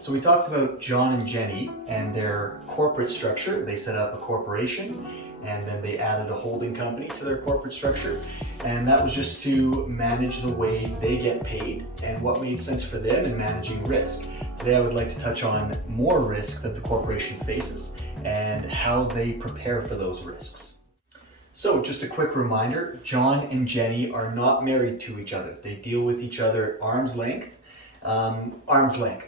So we talked about John and Jenny and their corporate structure. They set up a corporation and then they added a holding company to their corporate structure. And that was just to manage the way they get paid and what made sense for them in managing risk. Today I would like to touch on more risk that the corporation faces and how they prepare for those risks. So just a quick reminder, John and Jenny are not married to each other. They deal with each other at arm's length.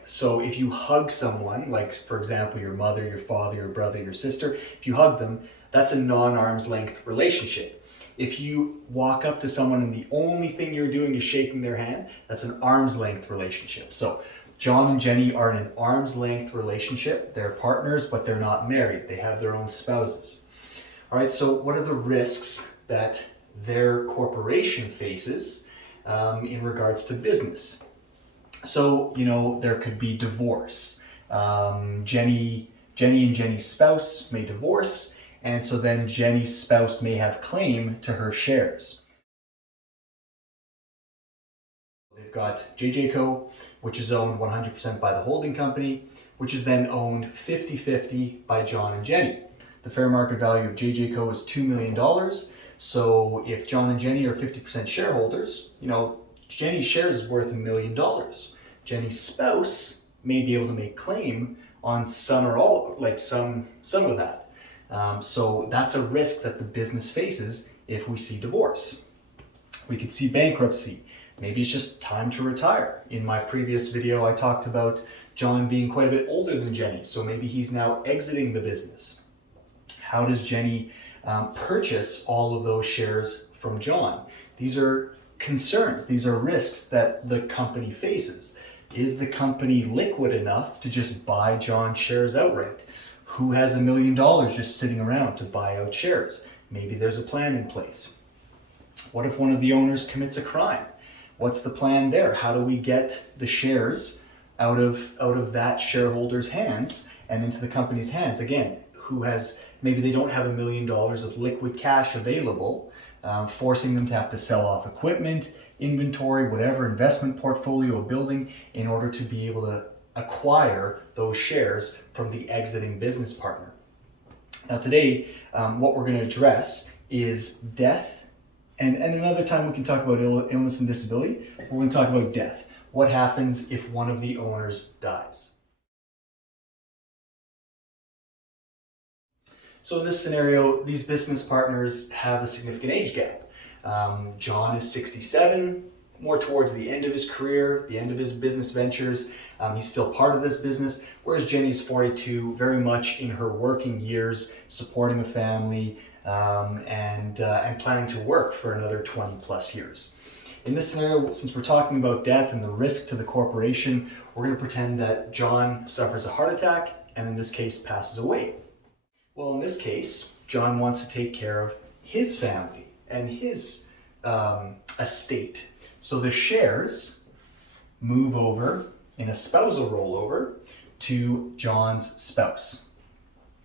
So if you hug someone, like for example, your mother, your father, your brother, your sister, if you hug them, that's a non-arm's length relationship. If you walk up to someone and the only thing you're doing is shaking their hand, that's an arm's length relationship. So John and Jenny are in an arm's length relationship. They're partners, but they're not married. They have their own spouses. All right, so what are the risks that their corporation faces in regards to business? So, there could be divorce. Jenny and Jenny's spouse may divorce, and so then Jenny's spouse may have claim to her shares. They've got JJCo, which is owned 100% by the holding company, which is then owned 50-50 by John and Jenny. The fair market value of JJCo is $2 million. So if John and Jenny are 50% shareholders, Jenny's shares is worth $1 million. Jenny's spouse may be able to make claim on some or all, like some of that. So that's a risk that the business faces if we see divorce. We could see bankruptcy. Maybe it's just time to retire. In my previous video, I talked about John being quite a bit older than Jenny, so maybe he's now exiting the business. How does Jenny purchase all of those shares from John? These are concerns. These are risks that the company faces. Is the company liquid enough to just buy John's shares outright? Who has $1 million just sitting around to buy out shares? Maybe there's a plan in place. What if one of the owners commits a crime? What's the plan there? How do we get the shares out of that shareholder's hands and into the company's hands? Again, maybe they don't have $1 million of liquid cash available, forcing them to have to sell off equipment, inventory, whatever investment portfolio building in order to be able to acquire those shares from the exiting business partner. Now today, what we're going to address is death, and another time we can talk about illness and disability. We're going to talk about death. What happens if one of the owners dies? So in this scenario, these business partners have a significant age gap. John is 67, more towards the end of his career, the end of his business ventures. He's still part of this business, whereas Jenny's 42, very much in her working years, supporting a family and planning to work for another 20 plus years. In this scenario, since we're talking about death and the risk to the corporation, we're going to pretend that John suffers a heart attack and in this case passes away. Well, in this case, John wants to take care of his family and his estate. So the shares move over in a spousal rollover to John's spouse.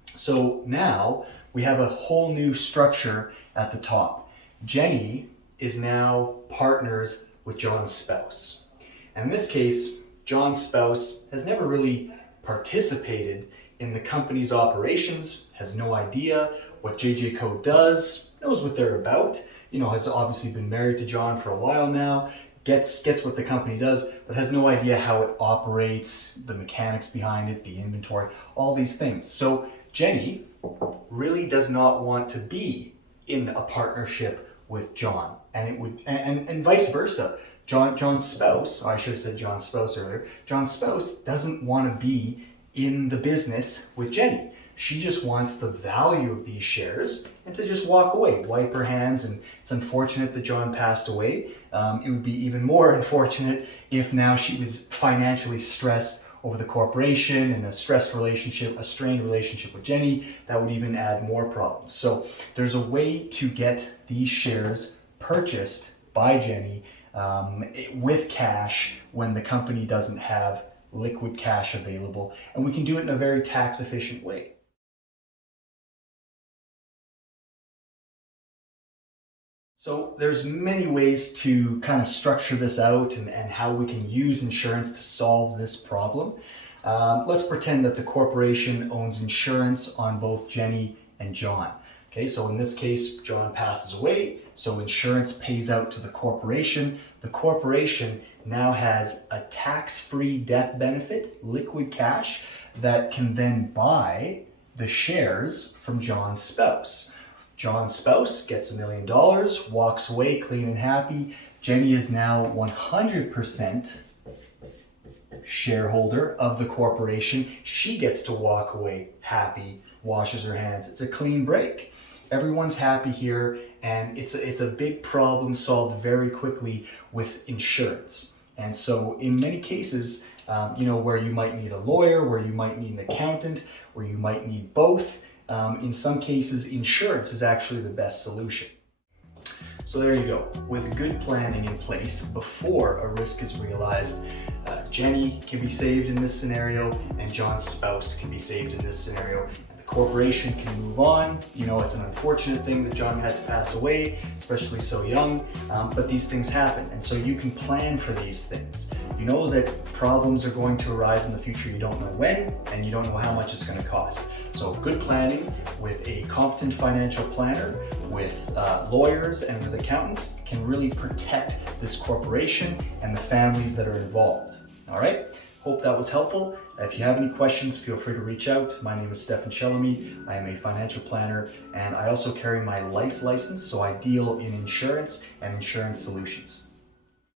So now we have a whole new structure at the top. Jenny is now partners with John's spouse. And in this case, John's spouse has never really participated in the company's operations, has no idea what JJCo does, knows what they're about, has obviously been married to John for a while now, gets what the company does, but has no idea how it operates, the mechanics behind it, the inventory, all these things. So Jenny really does not want to be in a partnership with John, and vice versa. John's spouse, I should have said John's spouse earlier, John's spouse doesn't want to be in the business with Jenny. She just wants the value of these shares and to just walk away, wipe her hands. And it's unfortunate that John passed away. It would be even more unfortunate if now she was financially stressed over the corporation and a strained relationship with Jenny. That would even add more problems. So there's a way to get these shares purchased by Jenny with cash when the company doesn't have liquid cash available, and we can do it in a very tax efficient way. So there's many ways to kind of structure this out and how we can use insurance to solve this problem. Let's pretend that the corporation owns insurance on both Jenny and John. Okay, so in this case, John passes away, so insurance pays out to the corporation. The corporation now has a tax-free death benefit, liquid cash, that can then buy the shares from John's spouse. John's spouse gets $1 million, walks away clean and happy. Jenny is now 100% shareholder of the corporation. She gets to walk away happy, washes her hands. It's a clean break. Everyone's happy here, and it's a big problem solved very quickly with insurance. And so in many cases, where you might need a lawyer, where you might need an accountant, where you might need both, in some cases, insurance is actually the best solution. So there you go. With good planning in place before a risk is realized, Jenny can be saved in this scenario, and John's spouse can be saved in this scenario. The corporation can move on. It's an unfortunate thing that John had to pass away, especially so young, but these things happen. And so you can plan for these things. You know that problems are going to arise in the future. You don't know when, and you don't know how much it's going to cost. So good planning with a competent financial planner, with lawyers and with accountants can really protect this corporation and the families that are involved. All right, hope that was helpful. If you have any questions, feel free to reach out. My name is Stefan Shelamy. I am a financial planner, and I also carry my life license, so I deal in insurance and insurance solutions.